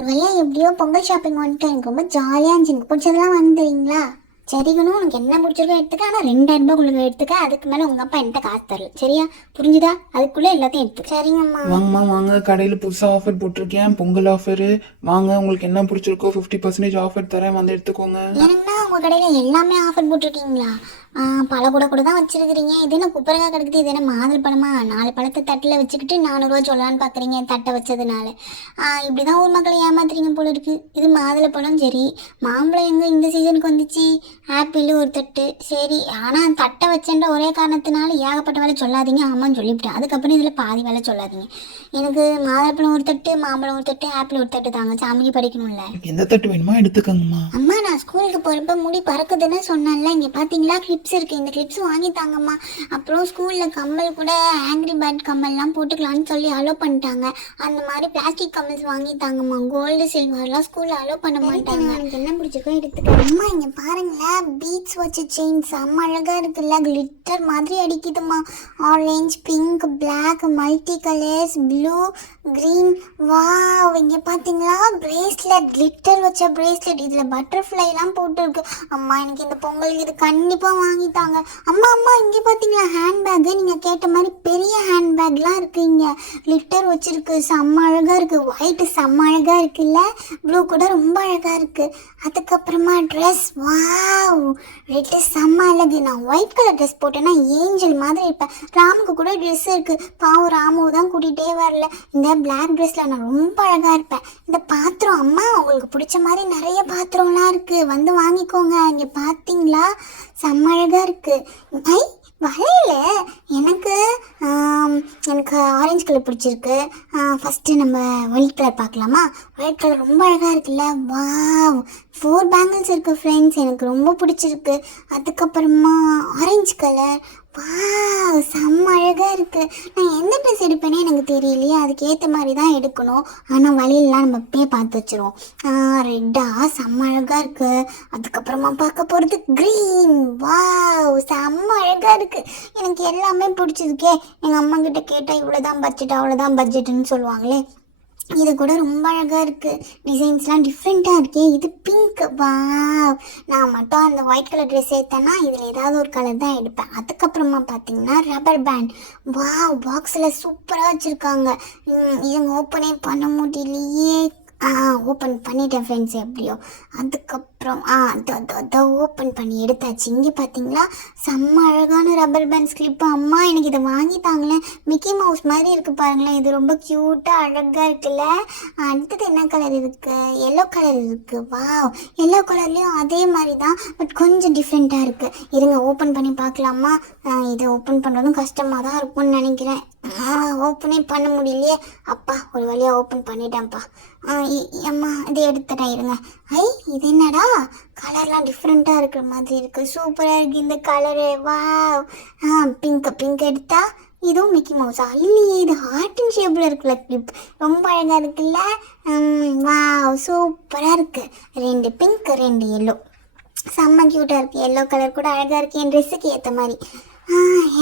ஒரு வழியாக எப்படியோ பொங்கல் ஷாப்பிங் வந்துட்டு எனக்கு ரொம்ப ஜாலியாக இருந்துச்சு. எனக்கு பிடிச்சதெல்லாம் வந்துறீங்களா? சரிகணும், உனக்கு என்ன பிடிச்சிருக்கோ எடுத்துக்க. ஆனால் 2000 ரூபாய் எடுத்துக்க. அதுக்கு மேலே உங்கள் அப்பா என்கிட்ட காசு தரல, சரியா? புரிஞ்சுதா? அதுக்குள்ளே எல்லாத்தையும் எடுத்து. சரிங்கம்மா. வாங்கம்மா வாங்க, கடையில் புதுசாக ஆஃபர் போட்டிருக்கேன், பொங்கல் ஆஃபரு. வாங்க, உங்களுக்கு என்ன பிடிச்சிருக்கோ 50% ஆஃபர் தரேன், வந்து எடுத்துக்கோங்க. ஏன்னா உங்கள் கடையில் எல்லாமே ஆஃபர் போட்டிருக்கீங்களா? பழ கூட தான் வச்சிருக்கிறீங்க. இது என்ன குப்பரங்காய் கிடக்குது? இது என்ன மாதுளை பழமா? 4 பழத்தை தட்டில் வச்சுக்கிட்டு 400 ரூபா சொல்லலான்னு பார்க்குறீங்க தட்டை வச்சதுனால. இப்படி தான் ஊர் மக்களை ஏமாத்துறீங்க போல இருக்குது. இது மாதுளை பழம் சரி, மாம்பழம் எங்கே இந்த சீசனுக்கு வந்துச்சு? ஆப்பிள் ஒரு தட்டு சரி, ஆனால் தட்டை வச்சேன்ற ஒரே காரணத்தினால ஏகப்பட்ட வேலை சொல்லாதீங்க. ஆமான்னு சொல்லிவிட்டேன். அதுக்கப்புறம் இதில் பாதி வேலை சொல்லாதீங்க. எனக்கு மாதுளப்பழம் ஒரு தட்டு, மாம்பழம் ஒரு தட்டு, ஆப்பிள் ஒரு தட்டு தாங்க. சாமிக்கு படிக்கணும்ல. எந்த தட்டு வேணுமா எடுத்துக்கோங்கம்மா. அம்மா, நான் ஸ்கூலுக்கு போகிறப்ப முடி பறக்குதுன்னு சொன்னேன்ல, இங்கே பார்த்தீங்களா கிளிப்ஸ் இருக்குது. இந்த கிளிப்ஸ் வாங்கி தாங்கம்மா. அப்புறம் ஸ்கூலில் கம்மல் கூட ஆங்கிரி பேர்ட் கம்மல்லாம் போட்டுக்கலான்னு சொல்லி அலோ பண்ணிட்டாங்க. அந்த மாதிரி பிளாஸ்டிக் கம்மல்ஸ் வாங்கி தாங்கம்மா. கோல்டு சில்வர்லாம் ஸ்கூலில் அலோ பண்ண மாட்டாங்க. எனக்கு என்ன பிடிச்சிருக்கோ எடுத்துக்க. அம்மா, இங்கே பாருங்களேன், பீட்ஸ் வச்ச செயின் செம்ம அழகாக இருக்குல்ல, கிளிட்டர் மாதிரி அடிக்குதுமா. Orange, pink, black, multi colours, blue, green. Wow, இங்கே பார்த்தீங்களா பிரேஸ்லெட், கிளிட்டர் வச்ச பிரேஸ்லெட். இதில் பட்டர்ஃப்ளைலாம் போட்டுருக்கு. அம்மா, எனக்கு இந்த பொங்கலுக்கு இது கண்டிப்பாக வாங்கி தாங்க. அம்மா அம்மா, இங்கே பார்த்தீங்களா ஹேண்ட்பேக்கு. நீங்கள் கேட்ட மாதிரி பெரிய ஹேண்ட்பேக்லாம் இருக்குது. இங்கே கிளிட்டர் வச்சுருக்கு, செம்ம அழகாக இருக்குது. ஒயிட்டு செம்ம அழகாக இருக்குல்ல, ப்ளூ கூட ரொம்ப அழகாக இருக்குது. அதுக்கப்புறமா ட்ரெஸ், வாவ், ரெட்டு செம்ம அழகு. நான் ஒயிட் கலர் ட்ரெஸ் போட்டேன்னா ஏஞ்சல் மாதிரி இருப்பேன். ராமுக்கு கூட ட்ரெஸ் இருக்குது. பாவம் ராமு தான் கூட்டிகிட்டே வரல. இந்த பிளாக் ட்ரெஸ்ஸில் நான் ரொம்ப அழகாக இருப்பேன். இந்த பாத்திரம், அம்மா உங்களுக்கு பிடிச்ச மாதிரி நிறைய பாத்திரம்லாம் இருக்குது, வந்து வாங்கிக்கோங்க. இங்கே பார்த்தீங்களா செம்ம அழகாக இருக்குது. ஐ, வளையல எனக்கு எனக்கு ஆரஞ்சு கலர் பிடிச்சிருக்கு. ஃபஸ்ட்டு நம்ம ஒயிட் கலர் பார்க்கலாமா? ஒயிட் கலர் ரொம்ப அழகாக இருக்குல்ல. வாவ், 4 பேங்கிள்ஸ் இருக்குது ஃப்ரெண்ட்ஸ், எனக்கு ரொம்ப பிடிச்சிருக்கு. அதுக்கப்புறமா ஆரஞ்சு கலர், வாவ், செம்ம அழகாக இருக்குது. நான் எந்த ட்ரெஸ் எடுப்பேனே எனக்கு தெரியலையே, அதுக்கேற்ற மாதிரி தான் எடுக்கணும். ஆனால் வழியிலலாம் நம்ம இப்பயே பார்த்து வச்சுருவோம். ரெட்டாக செம்ம அழகாக இருக்குது. அதுக்கப்புறமா பார்க்க போகிறது க்ரீன். வாவ், செம்ம அழகாக இருக்குது. எனக்கு எல்லாமே பிடிச்சிருக்கே. எங்கள் அம்மா கிட்ட கேட்டால் இவ்வளோதான் பட்ஜெட், அவ்வளோதான் பட்ஜெட்டுன்னு சொல்லுவாங்களே. இது கூட ரொம்ப அழகாக இருக்குது. டிசைன்ஸ்லாம் டிஃப்ரெண்ட்டாக இருக்கே. இது பிங்க். வாவ், நான் மட்டும் அந்த ஒயிட் கலர் ட்ரெஸ் எடுத்தேன்னா இதில் ஏதாவது ஒரு கலர் தான் எடுப்பேன். அதுக்கப்புறமா பார்த்தீங்கன்னா ரப்பர் பேண்ட். வாவ், பாக்ஸில் சூப்பராக வச்சுருக்காங்க. இதுங்க ஓப்பனே பண்ண முடியலையே. ஓப்பன் பண்ணிட்டேன் ஃப்ரெண்ட்ஸ் எப்படியோ. அதுக்கப்புறம் ஓப்பன் பண்ணி எடுத்தாச்சு. இங்கே பார்த்தீங்களா செம்ம அழகான ரப்பர் பேண்ட்ஸ் கிளிப்பு. அம்மா, எனக்கு இதை வாங்கி தாங்களேன். மிக்கி மவுஸ் மாதிரி இருக்குது பாருங்களேன். இது ரொம்ப க்யூட்டாக அழகாக இருக்குல்ல. அடுத்தது என்ன கலர் இருக்குது? எல்லோ கலர் இருக்குது. வாவ், எல்லோ கலர்லேயும் அதே மாதிரி தான், பட் கொஞ்சம் டிஃப்ரெண்ட்டாக இருக்குது. இருங்க ஓப்பன் பண்ணி பார்க்கலாமா? இதை ஓப்பன் பண்ணுறதும் கஷ்டமாக தான் இருக்கும்னு நினைக்கிறேன். ஓப்பனே பண்ண முடியலையே. அப்பா, ஒரு வழியாக ஓப்பன் பண்ணிட்டேன்ப்பா. அம்மா, இதை எடுத்துட்டேன், இருங்க. ஐ, இது என்னடா கலர்லாம் டிஃப்ரெண்ட்டாக இருக்கிற மாதிரி இருக்குது. சூப்பராக இருக்குது இந்த கலரு. வாவ், பிங்க் எடுத்தா இதுவும் மிக்கி மவுஸா? இல்லையே, இது ஹார்ட்டின் ஷேப்பில் இருக்குல்ல கிளிப். ரொம்ப அழகாக இருக்குல்ல. வாவ், சூப்பராக இருக்குது. 2 பிங்க் 2 எல்லோ, செம்ம க்யூட்டாக இருக்குது. எல்லோ கலர் கூட அழகாக இருக்குது என் ட்ரெஸ்ஸுக்கு ஏற்ற மாதிரி.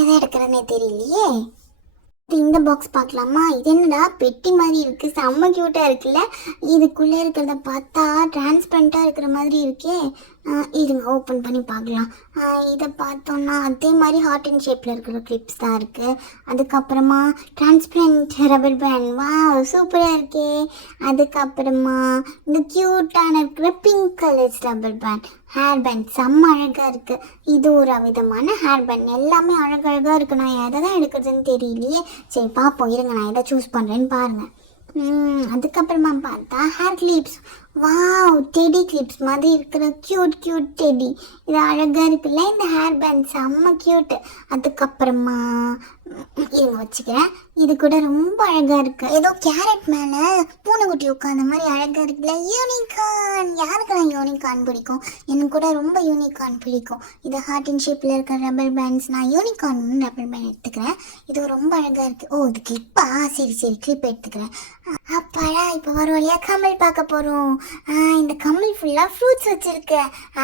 எதை எடுக்கிறதுனே தெரியலையே. இந்த பாக்ஸ் பார்க்கலாமா? இது என்னடா பெட்டி மாதிரி இருக்குது, செம்ம க்யூட்டாக இருக்குல்ல. இதுக்குள்ளே இருக்கிறத பார்த்தா டிரான்ஸ்பரண்ட்டாக இருக்கிற மாதிரி இருக்கே. இதுங்க ஓப்பன் பண்ணி பார்க்கலாம். இதை பார்த்தோன்னா அதே மாதிரி ஹார்ட் அண்ட் ஷேப்பில் இருக்கிற கிளிப்ஸ் தான் இருக்குது. அதுக்கப்புறமா டிரான்ஸ்பரண்ட் ரப்பர் பேண்ட். வா, சூப்பராக இருக்கே. அதுக்கப்புறமா இந்த க்யூட்டான இருக்கிற pink colours rubber band, hair band செம்ம அழகாக இருக்குது. இது ஒரு விதமான ஹேர் பேண்ட். எல்லாமே அழகழகாக இருக்குது. நான் எதை தான் எடுக்கிறதுன்னு தெரியலையே. சரி பார்ப்போம், இருங்க நான் எதை சூஸ் பண்ணுறேன்னு பாருங்கள். அதுக்கப்புறமா பார்த்தா hair clips. Wow, teddy clips மாதிரி இருக்கிற க்யூட் டெடி. இது அழகாக இருக்குல்ல. இந்த ஹேர் பேண்ட் செம்ம க்யூட். அதுக்கப்புறமா இருங்க வச்சுக்கிறேன். இது கூட ரொம்ப அழகாக இருக்குது. ஏதோ கேரட் மேலே பூனைக்குட்டி உட்காந்த மாதிரி அழகாக இருக்குல்ல. யூனிகார்ன். யாருக்கெல்லாம் யூனிகார்ன் பிடிக்கும்? எனக்கு கூட ரொம்ப யூனிகார்ன் பிடிக்கும். இது ஹார்ட் அண்ட் ஷேப்பில் இருக்கிற ரப்பர் பேண்ட்ஸ். நான் யூனிகார்ன் ரப்பர் பேண்ட் எடுத்துக்கிறேன். இது ரொம்ப அழகாக இருக்குது. ஓ, இது கிளிப்பா? சரி கிளிப் எடுத்துக்கிறேன். அப்பாடா, இப்போ ஒரு வழியாக கம்மல் பார்க்க போகிறோம். இந்த கம்மல் ஃபுல்லாக ஃப்ரூட்ஸ் வச்சுருக்கு.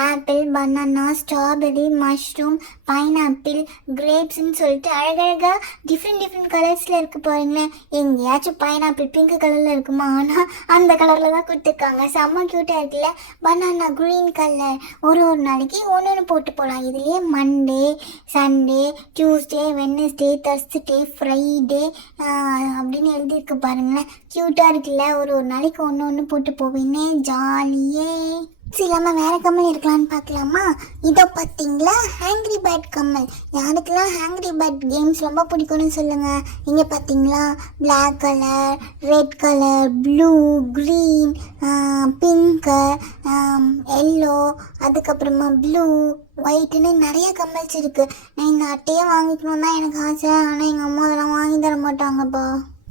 Apple, banana, strawberry, mushroom, pineapple, கிரேப்ஸ்ன்னு சொல்லிட்டு அழகழகாக பார்த்தா டிஃப்ரெண்ட் கலர்ஸில் இருக்குது பாருங்களேன். எங்கேயாச்சும் பைனாப்பிள் பிங்க் கலரில் இருக்குமா, ஆனால் அந்த கலரில் தான் கொடுத்துருக்காங்க. செம்ம க்யூட்டாக இருக்குல்ல. Banana green colour. ஒரு நாளைக்கு ஒன்று போட்டு போகலாம். இதுலேயே Monday, Sunday, Tuesday, Wednesday, Thursday, Friday அப்படின்னு எழுதியிருக்கு பாருங்களேன். க்யூட்டாக இருக்குல்ல. ஒரு நாளைக்கு ஒன்று போட்டு போவேன்னே, ஜாலியே. இல்லாமல் வேறு கம்மல் இருக்கலான்னு பார்க்கலாமா? இதோ பார்த்தீங்களா, ஹேங்க்ரி பேர்ட் கம்மல். யாருக்கெல்லாம் ஹேங்க்ரி பேர்ட் கேம்ஸ் ரொம்ப பிடிக்கும்னு சொல்லுங்கள். இங்கே பார்த்தீங்களா, black colour, red colour, blue, green, pink, yellow, அதுக்கப்புறமா ப்ளூ, ஒயிட்டுன்னு நிறைய கம்மல்ஸ் இருக்குது. நான் இந்த அட்டையை வாங்கிக்கணும் தான் எனக்கு ஆசை. ஆனால் எங்கள் அம்மா அதெல்லாம் வாங்கி தர மாட்டாங்கப்பா.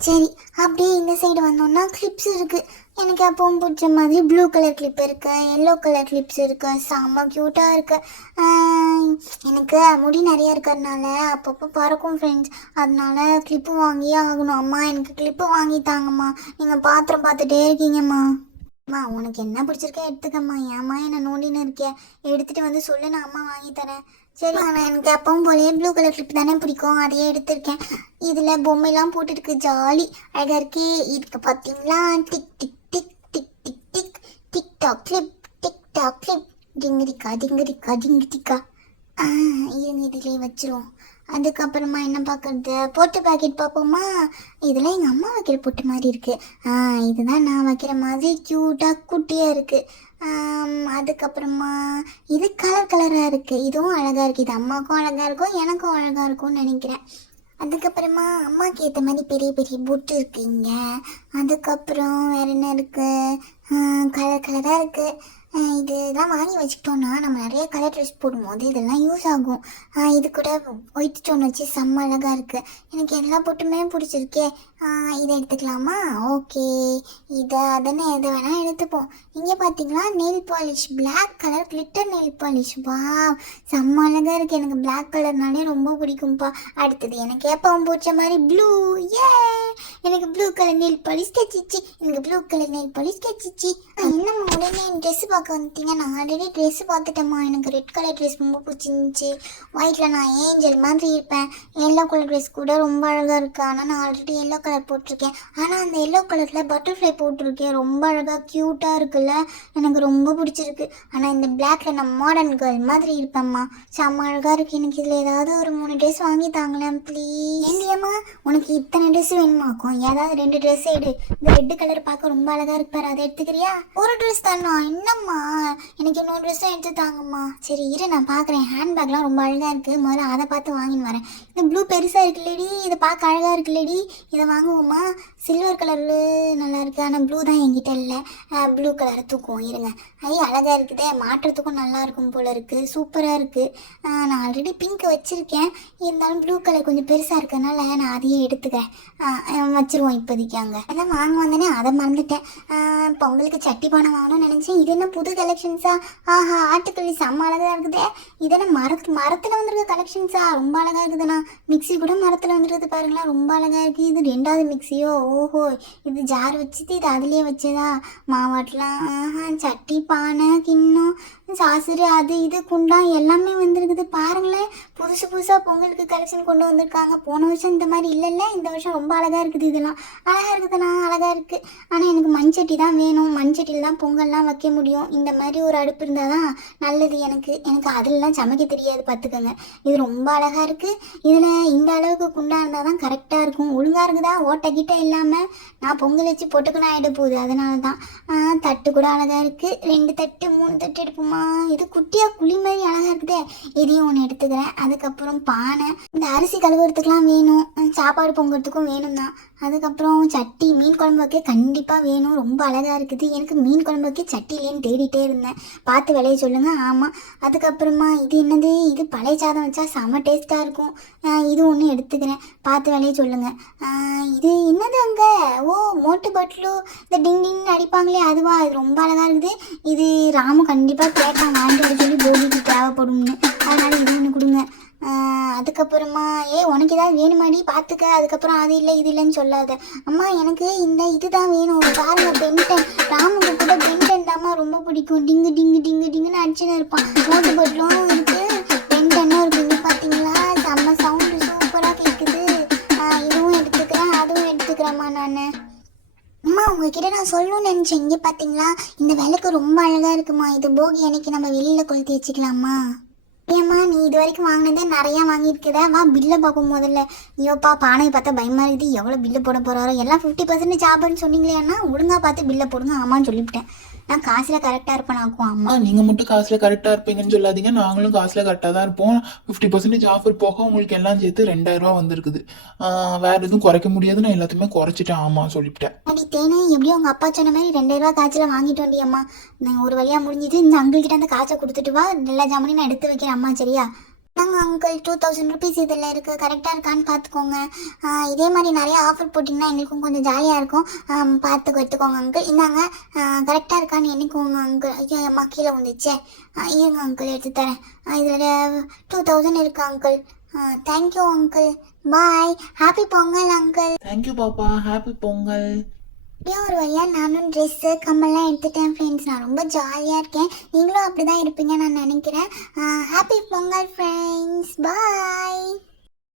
சரி, அப்படியே இந்த சைடு வந்தோம்னா கிளிப்ஸ் இருக்குது. எனக்கு அப்பவும் பிடிச்ச மாதிரி ப்ளூ கலர் கிளிப் இருக்குது, எல்லோ கலர் கிளிப்ஸ் இருக்குது. செம்ம க்யூட்டாக இருக்குது. எனக்கு முடி நிறைய இருக்கிறதுனால அப்பப்போ பறக்கும் ஃப்ரெண்ட்ஸ். அதனால கிளிப்பு வாங்கியே ஆகணும். அம்மா எனக்கு கிளிப்பு வாங்கித்தாங்கம்மா. நீங்கள் பாத்திரம் பார்த்துட்டே இருக்கீங்கம்மா. அம்மா உனக்கு என்ன பிடிச்சிருக்கே எடுத்துக்கம்மா. ஏம்மா என்னை நோண்டின்னு இருக்கேன், எடுத்துகிட்டு வந்து சொல்லு, நான் அம்மா வாங்கி தரேன். சரி, நான் எனக்கு எப்பவும் போலயே ப்ளூ கலர் கிளிப் தானே பிடிக்கும், அதையே எடுத்திருக்கேன். இதில் பொம்மைலாம் போட்டுருக்கு, ஜாலி அழகாக இருக்கே. இதுக்கு பார்த்தீங்களா, tick tick tick tick tick tick TikTok clip, TikTok clip, டிங்கிரிக்கா டிங்கிரிக்கா டிங்கிரிக்கா. இருங்க இதிலே வச்சிருவோம். அதுக்கப்புறமா என்ன பார்க்குறது, பொட்டு பாக்கெட் பார்ப்போமா? இதெல்லாம் எங்கள் அம்மா வைக்கிற பொட்டு மாதிரி இருக்குது. இதுதான் நான் வைக்கிற மாதிரி க்யூட்டாக குட்டியாக இருக்குது. அதுக்கப்புறமா இது கலராக இருக்குது. இதுவும் அழகாக இருக்குது. இது அம்மாவுக்கும் அழகாக இருக்கும், எனக்கும் அழகாக இருக்கும்னு நினைக்கிறேன். அதுக்கப்புறமா அம்மாவுக்கு ஏற்ற மாதிரி பெரிய பெரிய பொட்டு இருக்குங்க. அதுக்கப்புறம் வேறு என்ன இருக்குது, கலராக இருக்குது. இதெல்லாம் வாங்கி வச்சுக்கிட்டோன்னா நம்ம நிறைய கலர் ட்ரெஸ் போடும்போது இதெல்லாம் யூஸ் ஆகும். இது கூட ஒயிட் ஸ்டோன் வச்சு செம்ம அழகாக இருக்குது. எனக்கு எல்லா பொட்டுமே பிடிச்சிருக்கே. இதை எடுத்துக்கலாமா? ஓகே, இதை அதனை எதை வேணால் எடுத்துப்போம். இங்கே பார்த்தீங்களா, nail polish, black colour glitter nail polish. வா, செம்ம அழகாக இருக்குது. எனக்கு பிளாக் கலர்னாலே ரொம்ப பிடிக்கும்ப்பா. அடுத்தது எனக்கு எப்பவும் பிடிச்ச மாதிரி ப்ளூ. ஏ, எனக்கு ப்ளூ கலர் நெயில் பாலிஷ் கிடச்சிச்சு. எனக்கு ப்ளூ கலர் நெயில் பாலிஷ் கிடச்சிச்சு. என்னம்மா உடனே ட்ரெஸ்ஸு பார்க்க வந்துட்டீங்க? நான் ஆல்ரெடி ட்ரெஸ்ஸு பார்த்துட்டேம்மா. எனக்கு ரெட் கலர் ட்ரெஸ் ரொம்ப பிடிச்சிருந்துச்சி. ஒயிட்டில் நான் ஏஞ்சல் மாதிரி இருப்பேன். எல்லோ கலர் ட்ரெஸ் கூட ரொம்ப அழகாக இருக்குது. ஆனால் நான் ஆல்ரெடி எல்லோ கலர் போட்டிருக்கேன். ஆனால் அந்த எல்லோ கலரில் பட்டர்ஃப்ளை போட்டிருக்கேன். ரொம்ப அழகாக க்யூட்டாக இருக்குல்ல, எனக்கு ரொம்ப பிடிச்சிருக்கு. ஆனால் இந்த பிளாக்ல நான் மாடர்ன் கேர்ள் மாதிரி இருப்பேம்மா. செம்ம அழகாக இருக்குது. எனக்கு இதில் ஏதாவது ஒரு 3 ட்ரெஸ் வாங்கி தாங்களேன் ப்ளீஸ். ஏண்டியம்மா, உனக்கு இத்தனை ட்ரெஸ் வேணுமாக்கும்? ஏதாவது 2 ட்ரெஸ் எடு. இந்த ரெட் கலர் பார்க்க ரொம்ப அழகாக இருப்பார், அதை எடுத்துக்கிறியா? ஒரு ட்ரெஸ் தானா? என்னம்மா, எனக்கு இன்னொரு ட்ரெஸ்ஸும் எடுத்து தாங்கம்மா. சரி இரு, நான் பார்க்குறேன். ஹேண்ட்பேக்லாம் ரொம்ப அழகாக இருக்குது, முதல்ல அதை பார்த்து வாங்கின்னு வரேன். இந்த ப்ளூ பெருசாக இருக்குல்லடி, இதை பார்க்க அழகாக இருக்குல்லடி, இதை வாங்குவோம்மா. சில்வர் கலரில் நல்லா இருக்குது, ஆனால் ப்ளூ தான் என்கிட்ட இல்லை. ப்ளூ கலரை தூக்குவோம், இருங்க. அழகாக இருக்குதே, மாட்டுறதுக்கும் நல்லா இருக்கும் போல் இருக்குது, சூப்பராக இருக்குது. நான் ஆல்ரெடி பிங்க் வச்சுருக்கேன், இருந்தாலும் ப்ளூ கலர் கொஞ்சம் பெருசாக இருக்கிறதுனால நான் அதையே எடுத்துக்கிறேன். வச்சுருவோம் இப்போதைக்கு. அங்கே அதான் வாங்க வந்தேனே, அதை மறந்துட்டேன். பொங்கலுக்கு சட்டி பானை வாங்கணும்னு நினச்சேன். இது என்ன புது கலெக்ஷன்ஸா? ஆஹா, ஆட்டுக்கல்லி செம்ம அழகாக இருக்குதே. இதெல்லாம் மரத்தில் வந்துருக்க கலெக்ஷன்ஸா? ரொம்ப அழகாக இருக்குதுண்ணா. மிக்சி கூட மரத்தில் வந்துருக்குது பாருங்களா, ரொம்ப அழகாக இருக்குது. இது 2வது மிக்சியோ? ஓஹோ, இது ஜார் வச்சுட்டு இது அதுலேயே வச்சதா? மாவாட்டலாம். சட்டி பானை கிண்ணம் சாசுறு அது இது குண்டா எல்லாமே வந்துருக்குது பாருங்களேன். புதுசு புதுசாக பொங்கலுக்கு கலெக்ஷன் கொண்டு வந்திருக்காங்க. போன வருஷம் இந்த மாதிரி இல்லைல்ல, இந்த வருஷம் ரொம்ப அழகாக இருக்குது. இதெல்லாம் அழகாக இருக்குதுண்ணா, அழகாக இருக்குது. ஆனால் எனக்கு மண்சட்டி தான் வேணும். மண்சட்டியில் தான் பொங்கல்லாம் வைக்க முடியும். இந்த மாதிரி ஒரு அடுப்பு இருந்தால் தான் நல்லது. எனக்கு அதிலலாம் சமைக்க தெரியாது பார்த்துக்கோங்க. இது ரொம்ப அழகாக இருக்குது. இதில் இந்த அளவுக்கு குண்டா இருந்தால் தான் கரெக்டாக இருக்கும். ஒழுங்காக இருக்குதா? ஓட்டக்கிட்ட இல்லாமல் நான் பொங்கல் வச்சு பொட்டுக்கணும் ஆகிட போகுது, அதனால தான். தட்டு கூட அழகாக இருக்குது. 2 தட்டு 3 தட்டு எடுப்போமா? இது குட்டியாக குழி மாதிரி அழகாக இருக்குதே, இதையும் ஒன்று எடுத்துக்கிறேன். அதுக்கப்புறம் பானை, இந்த அரிசி கழுவுறதுக்கெலாம் வேணும், சாப்பாடு பொங்குறதுக்கும் வேணும் தான். அதுக்கப்புறம் சட்டி, மீன் குழம்பு வைக்க கண்டிப்பாக வேணும். ரொம்ப அழகாக இருக்குது. எனக்கு மீன் குழம்பு வைக்க சட்டி இல்லைன்னு தேடிட்டே இருந்தேன். பார்த்து விலையை சொல்லுங்கள். ஆமாம். அதுக்கப்புறமா இது என்னது? இது பழைய சாதம் வச்சா செம்ம டேஸ்ட்டாக இருக்கும். இது ஒன்று எடுத்துக்கிறேன். பார்த்து விலையை சொல்லுங்கள். இது என்னது அங்கே? ஓ, மோட்டு பட்லு, இந்த டிங் டிங் அடிப்பாங்களே அதுவா? இது ரொம்ப அழகாக இருக்குது. இது ராமு கண்டிப்பாக கேட்டான் வாங்கிட்டு சொல்லி, போகிக்கு தேவைப்படும்னு. அதனால் இது ஒன்று கொடுங்க. அதுக்கப்புறமா உனக்கு ஏதாவது வேணுமாடி பார்த்துக்க. அதுக்கப்புறம் அது இல்லை இது இல்லைன்னு சொல்லாத அம்மா. எனக்கு இந்த இதுதான் வேணும். பாருங்க, பென்டன். ராமுக்கு கூட பென்டன் தாம்மா ரொம்ப பிடிக்கும். டிங்கு டிங்கு டிங்கு டிங்குன்னு அடிச்சுன்னு இருப்பான். மோட்டு பட்லும் இருக்குது, பென்டனும் இருக்குது. பார்த்தீங்களா, செம்ம சவுண்டு சூப்பராக கேட்குது. உங்ககிட்ட நான் சொல்லணும்னு நினச்சேன். இங்கே பார்த்தீங்களா, இந்த விளக்கு ரொம்ப அழகாக இருக்குமா. இது போகி அன்னைக்கு நம்ம வெளியில் கொளுத்தி வச்சுக்கலாமா? ஏம்மா நீ இது வரைக்கும் வாங்கினதே நிறையா வாங்கியிருக்குதா? வா பில்லை பார்ப்போம் முதல்ல. ஐயோப்பா பானையை பார்த்தா பயமாக இருக்குது. எவ்வளோ பில்லு போட போகிறாரோ. எல்லாம் 50% ஆஃபர்னு சொன்னீங்களே அண்ணா, ஒழுங்காக பார்த்து பில்லை போடுங்க. ஆமான்னு சொல்லிவிட்டேன். நான் காசில் கரெக்டாக இருப்பேனாக்கும். அம்மா நீங்கள் மட்டும் காசில் கரெக்டாக இருப்பீங்கன்னு சொல்லாதீங்க, நாங்களும் காசில் கரெக்டாக தான் இருப்போம். 50% ஆஃபர் போக உங்களுக்கு எல்லாம் சேர்த்து 2000 வந்திருக்குது. வேறு எதுவும் குறைக்க முடியாது, நான் எல்லாத்தையுமே குறைச்சிட்டேன். ஆமாம் சொல்லிவிட்டேன். அடி தேனே, எப்படியும் உங்கள் அப்பா சொன்ன மாதிரி 2000 காய்ச்சல வாங்கிட்டு வண்டியம்மா. நான் ஒரு வழியாக முடிஞ்சிட்டு இந்த அங்கிள்கிட்ட அந்த காய்ச்சல் கொடுத்துட்டு வா. எல்லா ஜாமானையும் நான் எடுத்து வைக்கிறேன் அம்மா, சரியா? நாங்கள் அங்கிள் 2000 ருபீஸ் இதில் இருக்குது, கரெக்டாக இருக்கான்னு பார்த்துக்கோங்க. இதே மாதிரி நிறைய ஆஃபர் போட்டிங்கன்னா எங்களுக்கும் கொஞ்சம் ஜாலியாக இருக்கும். பார்த்து எடுத்துக்கோங்க அங்கிள். இந்தாங்க, கரெக்டாக இருக்கான்னு என்னைக்குங்க அங்கிள். ஐயோ அம்மா கீழே வந்துச்சே. இருங்க அங்கிள் எடுத்து தரேன். இதில் 2000 இருக்குது uncle. Thank you uncle. Bye. Happy Pongal uncle. Thank you பாப்பா, ஹாப்பி பொங்கல். அப்படியே ஒரு வழியாக நானும் ட்ரெஸ்ஸு கம்மல்லாம் எடுத்துட்டேன் ஃப்ரெண்ட்ஸ். நான் ரொம்ப ஜாலியாக இருக்கேன். நீங்களும் அப்படி தான் இருப்பீங்க நான் நினைக்கிறேன். Happy Pongal friends. பாய்.